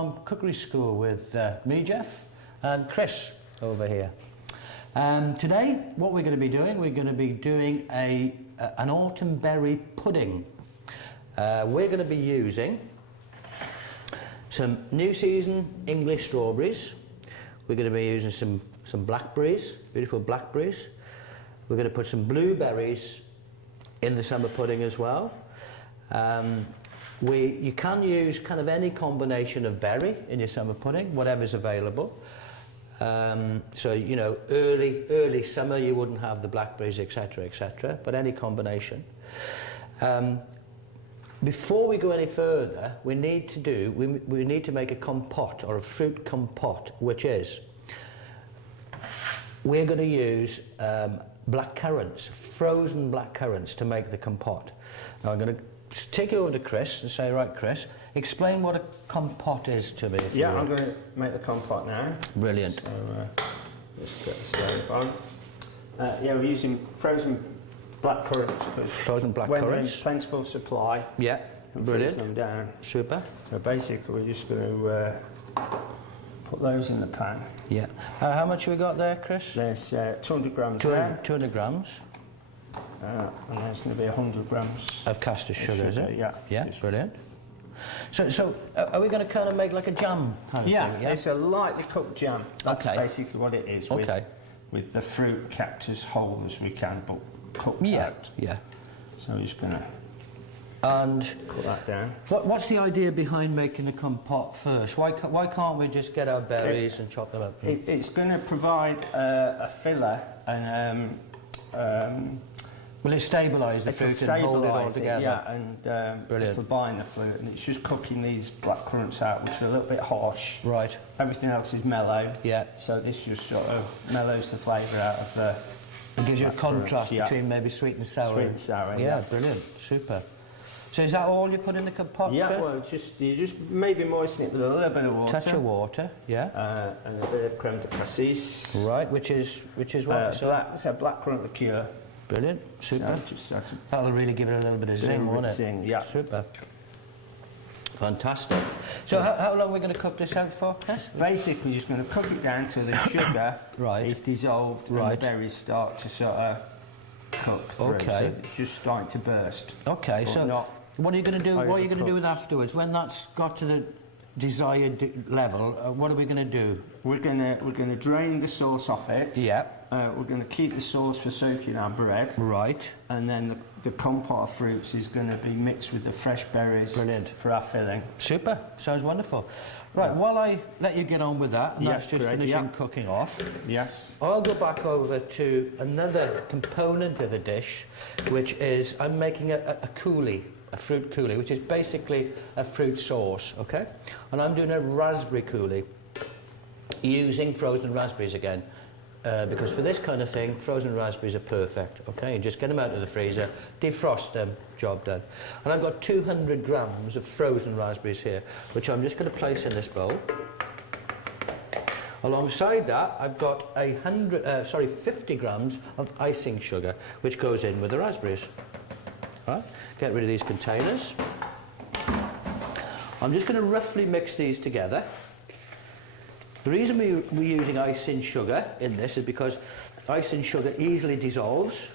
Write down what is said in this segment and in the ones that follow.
Farm Cookery School with me, Jeff, and Chris over here. Today, what we're going to be doing, an autumn berry pudding. We're going to be using some new season English strawberries. We're going to be using some blackberries, beautiful blackberries. We're going to put some blueberries in the summer pudding as well. You can use kind of any combination of berry in your summer pudding, whatever's available. So, you know, early summer you wouldn't have the blackberries, etc., etc., but any combination. Before we go any further, we need to make a compote, or a fruit compote, which is, we're going to use black currants, frozen black currants, to make the compote. Now I'm going to take you over to Chris and say, right, Chris, explain what a compote is to me. Yeah, I'm going to make the compote now. Brilliant. So let's get the stove on. Yeah, we're using frozen black currants. Frozen black when currants. When in plentiful supply. Yeah, brilliant. Freeze them down. Super. So basically we're just going to put those in the pan. Yeah. How much have we got there, Chris? There's 200 grams there. 200 grams. And there's going to be 100 grams of castor sugar, is it? Yeah. Yeah, brilliant. So are we going to kind of make like a jam kind of thing? Yeah, it's a lightly cooked jam. That's basically what it is. Okay. With the fruit kept as whole as we can, but cooked out. Yeah. So we're just going to put that down. What's the idea behind making a compote first? Why can't we just get our berries and chop them up? It's going to provide a filler and will it stabilise the fruit and hold it all together? Yeah, and brilliant. It'll bind the fruit, and it's just cooking these black currants out, which are a little bit harsh. Right. Everything else is mellow. Yeah. So this just sort of mellows the flavour out of the. It gives you a contrast between maybe sweet and sour. Sweet and sour. Yeah, brilliant, super. So is that all you put in the compote? Yeah, well, you just maybe moisten it with a little bit of water. Touch of water, yeah. And a bit of creme de cassis. Right, which is what? It's a black currant liqueur. Brilliant, super. So that'll really give it a little bit of zing, won't it? Zing, yeah. Super. Fantastic. So how long are we going to cook this out for, Chris? Basically, just going to cook it down till the sugar is dissolved and the berries start to sort of cook through. Okay. So it's just starting to burst. Okay, so what are you going to do? What are you going to do with afterwards when that's got to the desired level? What are we going to do? We're going to drain the sauce off it. Yeah. We're going to keep the sauce for soaking our bread. Right. And then the compote of fruits is going to be mixed with the fresh berries. Brilliant. For our filling. Super. Sounds wonderful. Right, while I let you get on with that, and that's just finishing cooking off. Yes. I'll go back over to another component of the dish, which is I'm making a coulis. A fruit coulis, which is basically a fruit sauce, okay? And I'm doing a raspberry coulis using frozen raspberries again, because for this kind of thing, frozen raspberries are perfect, okay? You just get them out of the freezer, defrost them, job done. And I've got 200 grams of frozen raspberries here, which I'm just going to place in this bowl. Alongside that, I've got 50 grams of icing sugar, which goes in with the raspberries. Right, get rid of these containers. I'm just going to roughly mix these together. The reason we're using icing sugar in this is because icing sugar easily dissolves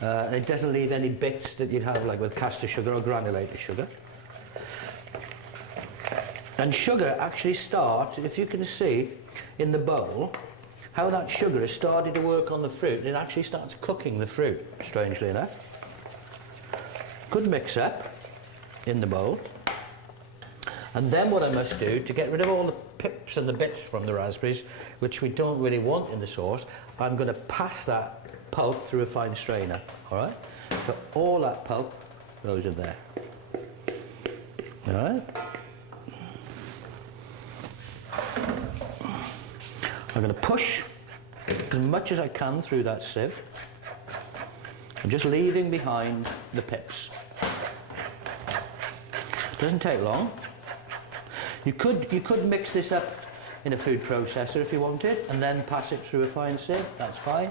and it doesn't leave any bits that you'd have like with castor sugar or granulated sugar. And sugar actually starts, if you can see in the bowl, how that sugar has started to work on the fruit, and it actually starts cooking the fruit, strangely enough. Good mix up in the bowl, and then what I must do to get rid of all the pips and the bits from the raspberries, which we don't really want in the sauce, I'm going to pass that pulp through a fine strainer. All right, so all that pulp goes in there. All right, I'm going to push as much as I can through that sieve. I'm just leaving behind the pips. Doesn't take long. You could mix this up in a food processor if you wanted, and then pass it through a fine sieve. That's fine,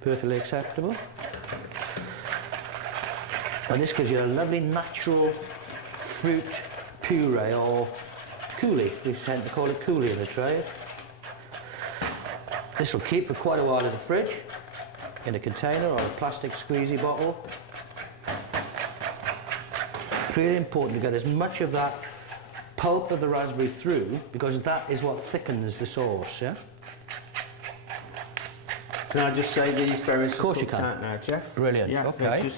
perfectly acceptable. And this gives you a lovely natural fruit puree, or coulis. We tend to call it coulis in the trade. This will keep for quite a while in the fridge, in a container or a plastic squeezy bottle. It's really important to get as much of that pulp of the raspberry through, because that is what thickens the sauce, yeah? Can I just say these berries Of course are you cooked can. out now, Jeff? Brilliant, Yeah, okay.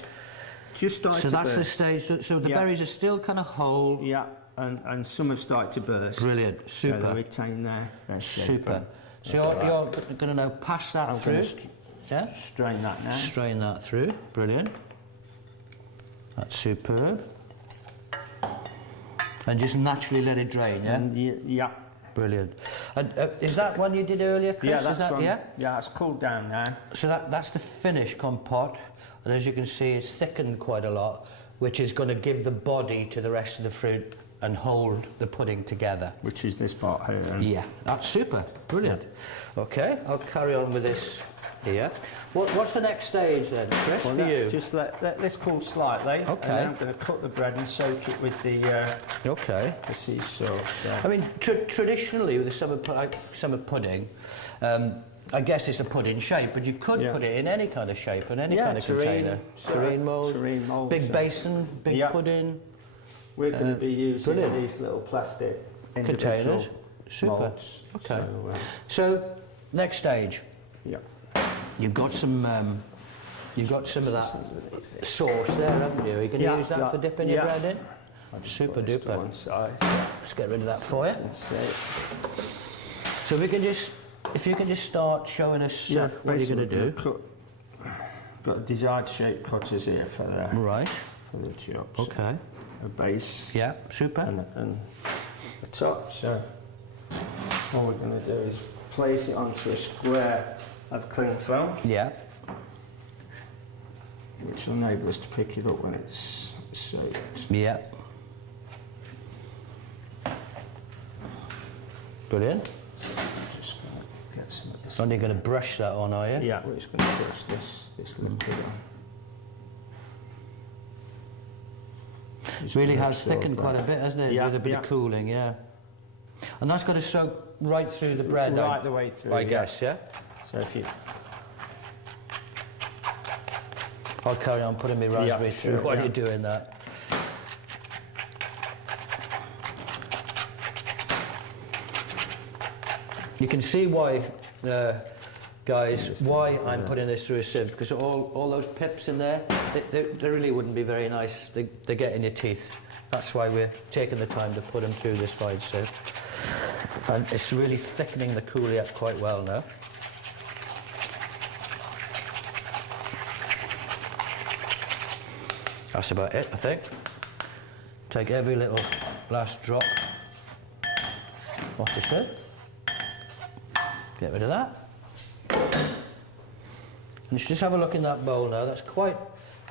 Just started So to that's the burst. stage, so the Yeah. berries are still kind of whole. Yeah, and some have started to burst. Brilliant, So super. they retain their shape. Super. So you're going to now pass that I'm through. going to Yeah? strain that now. Strain that through. Brilliant. That's superb. And just naturally let it drain, yeah? And yeah. Brilliant. And is that one you did earlier, Chris? Yeah, Is that's that, one. yeah? Yeah, it's cooled down now. So that's the finished compote. And as you can see, it's thickened quite a lot, which is going to give the body to the rest of the fruit and hold the pudding together. Which is this part here. Yeah, that's super. Brilliant. Okay, I'll carry on with this here. What's the next stage then, Chris, Well, for you? just let this cool slightly. Okay. And then I'm going to cut the bread and soak it with the Okay. sea sauce. So. I mean, traditionally with the summer pudding, I guess it's a pudding shape, but you could Yeah. put it in any kind of shape, in any Yeah, kind of terrine, container. Terrine mould, terrine mould, big so- basin, big Yeah. pudding, We're going to be using brilliant. these little plastic containers. individual Super. moulds. Okay. So, So, next stage, yeah. you've got some of that sauce there, haven't you? Are you going to Yeah, use that yeah, for dipping your yeah. bread in? Super Put this to duper. one side. Let's get rid of that for you. That's it. So we can just, if you can just start showing us what you're basically going to do. Got desired shape cutters here for Right. the chops. Okay. A base Yeah. Super. and the top. So all we're going to do is place it onto a square of cling film, Yeah. which will enable us to pick it up when it's soaked. Yeah. Brilliant. Just going to get some of this. And you're going to brush that on, are you? Yeah, we're just going to brush this liquid on. It really has thickened quite a bit, hasn't it? Yeah, With a bit yeah. of cooling, yeah. And that's got to soak right through the bread, Right the way through. I guess, yeah? So if you I'll carry on putting my raspberries sure, through while yeah. you're doing that. You can see why, guys, why I'm putting this through a sieve, because all those pips in there, they really wouldn't be very nice. They get in your teeth. That's why we're taking the time to put them through this fine sieve. And it's really thickening the coulis up quite well now. That's about it, I think. Take every little last drop off the sieve. Get rid of that. And just have a look in that bowl now. That's quite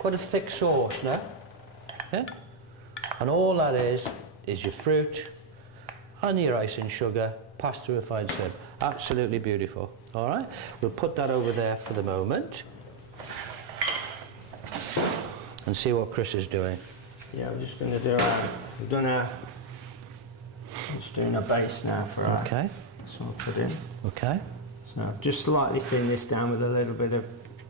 a thick sauce now. Yeah? And all that is your fruit and your icing sugar passed through a fine sieve. Absolutely beautiful. All right? We'll put that over there for the moment and see what Chris is doing. Yeah, we're just going to do just doing a base now for our Okay. this one put in. Okay. So I've just slightly thin this down with a little bit of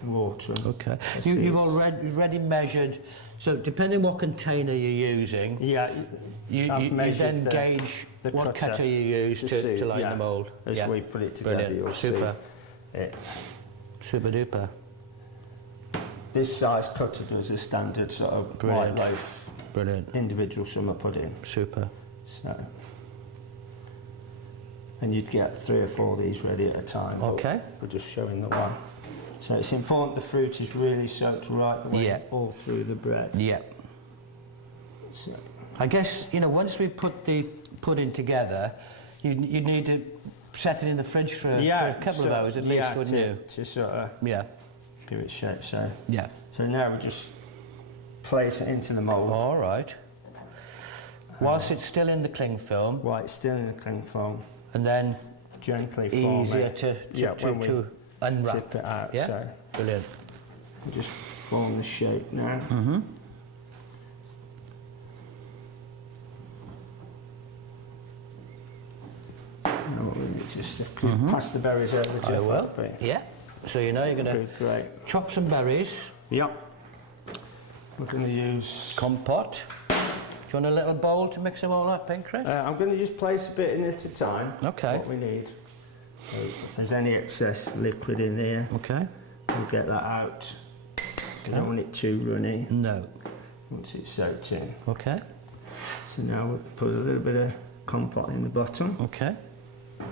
water. Okay. Let's You've see. already measured, so depending what container you're using, Yeah, you I've measured then the- gauge the what cutter you use to to see, line yeah. the mould. As Yeah. we put it together, Brilliant. you'll Super. see it. Super duper. This size cutter does a standard sort of Brilliant. white loaf Brilliant. individual summer pudding. Super. So, and you'd get 3 or 4 of these ready at a time. but Okay. We're just showing the one. So it's important the fruit is really soaked right the way Yeah. all through the bread. Yeah. So, I guess, you know, once we put the pudding together, you need to set it in the fridge for a couple of hours at least, wouldn't you? To sort of Yeah. give it shape. So, Yeah. now we just place it into the mould All right. Whilst it's still in the cling film, while it's still in the cling foam. and then Gently form easier it. to when we unwrap. tip it out. Yeah. So Brilliant. we just form the shape now. Mm-hmm. No, just pass the berries over to I you. will. Yeah. So you know you're going to Great. chop some berries, Yep. We're going to use... compote. Do you want a little bowl to mix them all up in, Chris? I'm going to just place a bit in at a time. Okay. What we need. So if there's any excess liquid in here, Okay. we'll get that out. You don't want it too runny No. once it's soaked in. Okay. So now we'll put a little bit of compote in the bottom. Okay. And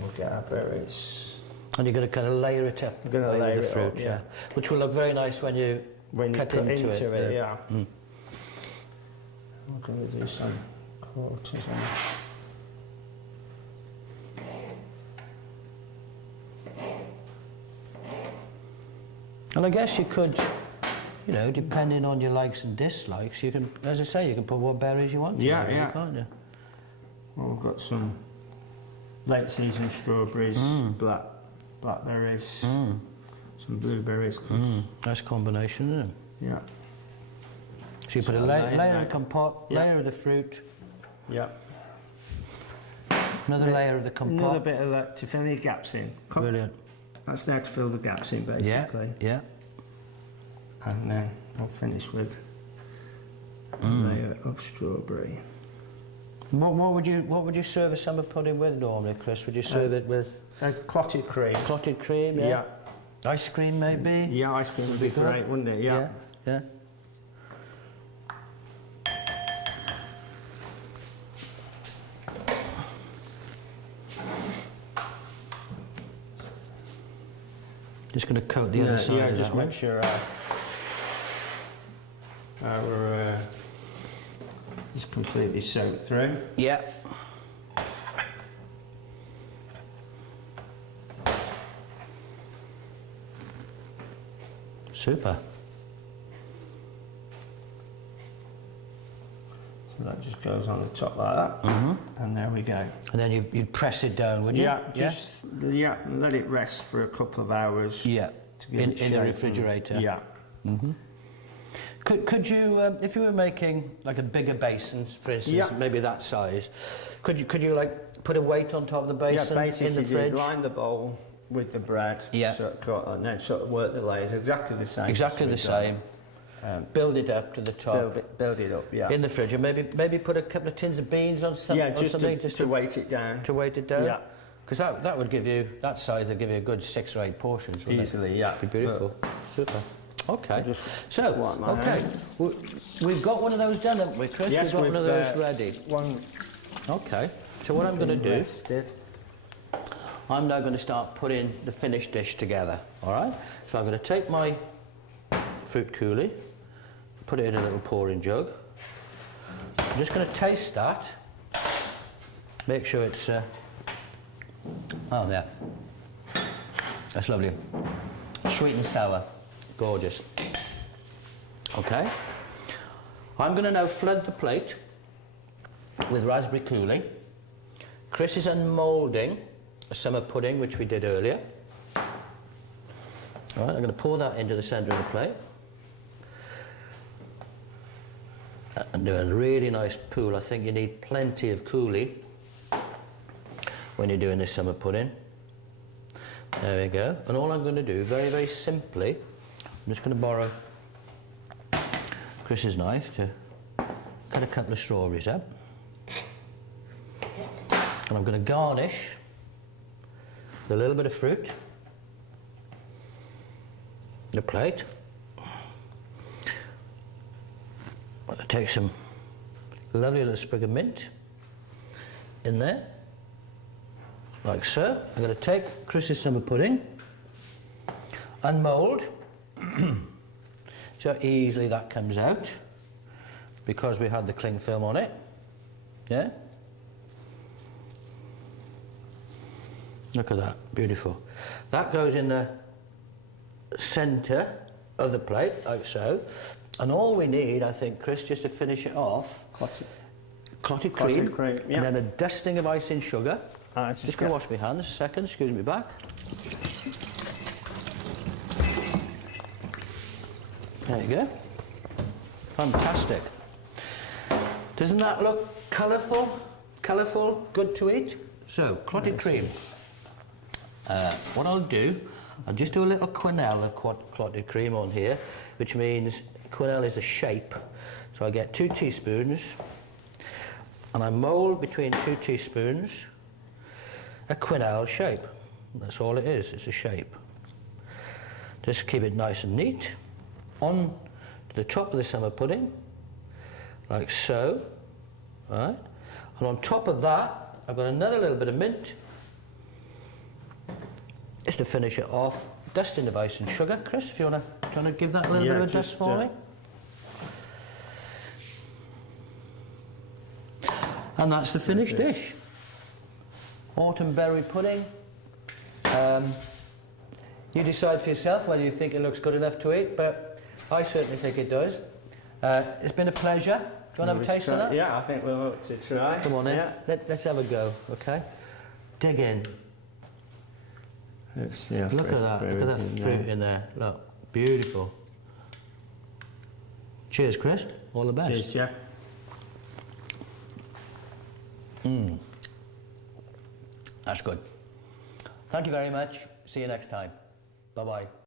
we'll get our berries. And you're going to kind of layer it up We're gonna with layer the it fruit, up, yeah. Which will look very nice when you cut into it. yeah. We're going to do some quarters on. And I guess you could, you know, depending on your likes and dislikes, you can, as I say, you can put what berries you want. Yeah, really, yeah. Can't you? Well, we've got some late season strawberries, blackberries, some blueberries. Nice combination, isn't it? Yeah, So you put a So layer layer- of compote, Yeah. layer of the fruit, yeah. another Bit- layer of the compote. Another bit of that to fill any gaps in. Brilliant. That's there to fill the gaps in, basically. Yeah. And then we'll finish with a layer of strawberry. What would you serve a summer pudding with normally, Chris? Would you serve it with Clotted cream. clotted cream? Yeah. Ice cream maybe? Yeah, ice cream would be good. great, wouldn't it? Yeah. Yeah. Just going to coat the other side yeah, of just that one. make sure our is completely soaked through. Yeah. Super. So that just goes on the top like that. And there we go. And then you'd press it down, would you? Yeah, let it rest for a couple of hours. Yeah. To give In it the shape and- refrigerator. Yeah. Could you, if you were making like a bigger basin, for instance, Yeah. maybe that size, could you like put a weight on top of the basin basically in the fridge? line the bowl with the bread. Yeah. And then sort of work the layers exactly the same. Exactly as the we've done. same. Build it up to the top Build it up, yeah. in the fridge, and maybe put a couple of tins of beans on some, Yeah, on just something to weight it down. to weight it down. Yeah. Because that would give you that size would give you a good 6 or 8 portions, wouldn't Easily, yeah. it? Be beautiful. Super. Okay. Just So, wipe my okay, hand. we've got one of those done, haven't we, Chris? Yes, we've got one of those we've, ready. One Okay. So what I'm going to do, rested. I'm now going to start putting the finished dish together. All right. So I'm going to take my fruit coulis, put it in a little pouring jug. I'm just going to taste that. Make sure it's. Oh yeah. That's lovely. Sweet and sour. Gorgeous. Okay. I'm going to now flood the plate with raspberry coulis. Chris is unmoulding a summer pudding, which we did earlier. All right, I'm going to pour that into the centre of the plate. And do a really nice pool. I think you need plenty of coulis when you're doing this summer pudding. There we go. And all I'm going to do, very, very simply, I'm just going to borrow Chris's knife to cut a couple of strawberries up. And I'm going to garnish with a little bit of fruit, the plate. I'm going to take some lovely little sprig of mint in there, like so. I'm going to take Chris's summer pudding and mould. See how easily that comes out because we had the cling film on it. Yeah? Look at that, beautiful. That goes in the centre of the plate, like so. And all we need, I think, Chris, just to finish it off, clotted cream, yeah. and then a dusting of icing sugar. Just going to wash my hands a second, excuse me back. There you go. Fantastic. Doesn't that look colourful? colourful, good to eat. So, clotted cream. What I'll do, I'll just do a little quenelle of clotted cream on here, which means quenelle is a shape. So I get 2 teaspoons, and I mould between 2 teaspoons a quenelle shape. That's all it is, it's a shape. Just keep it nice and neat. On to the top of the summer pudding, like so, right? And on top of that, I've got another little bit of mint, just to finish it off. Dusting of ice and sugar. Chris, if you want to give that a little bit of a dust for me. And that's the finished dish. Autumn berry pudding. You decide for yourself whether you think it looks good enough to eat, but I certainly think it does. It's been a pleasure. Do you want to have a taste of that? Yeah, I think we'll look to try. Come on in. Let's have a go, okay? Dig in. Let's see. Look at that. Look at that fruit in there. Look, beautiful. Cheers, Chris. All the best. Cheers, Jeff. That's good. Thank you very much. See you next time. Bye-bye.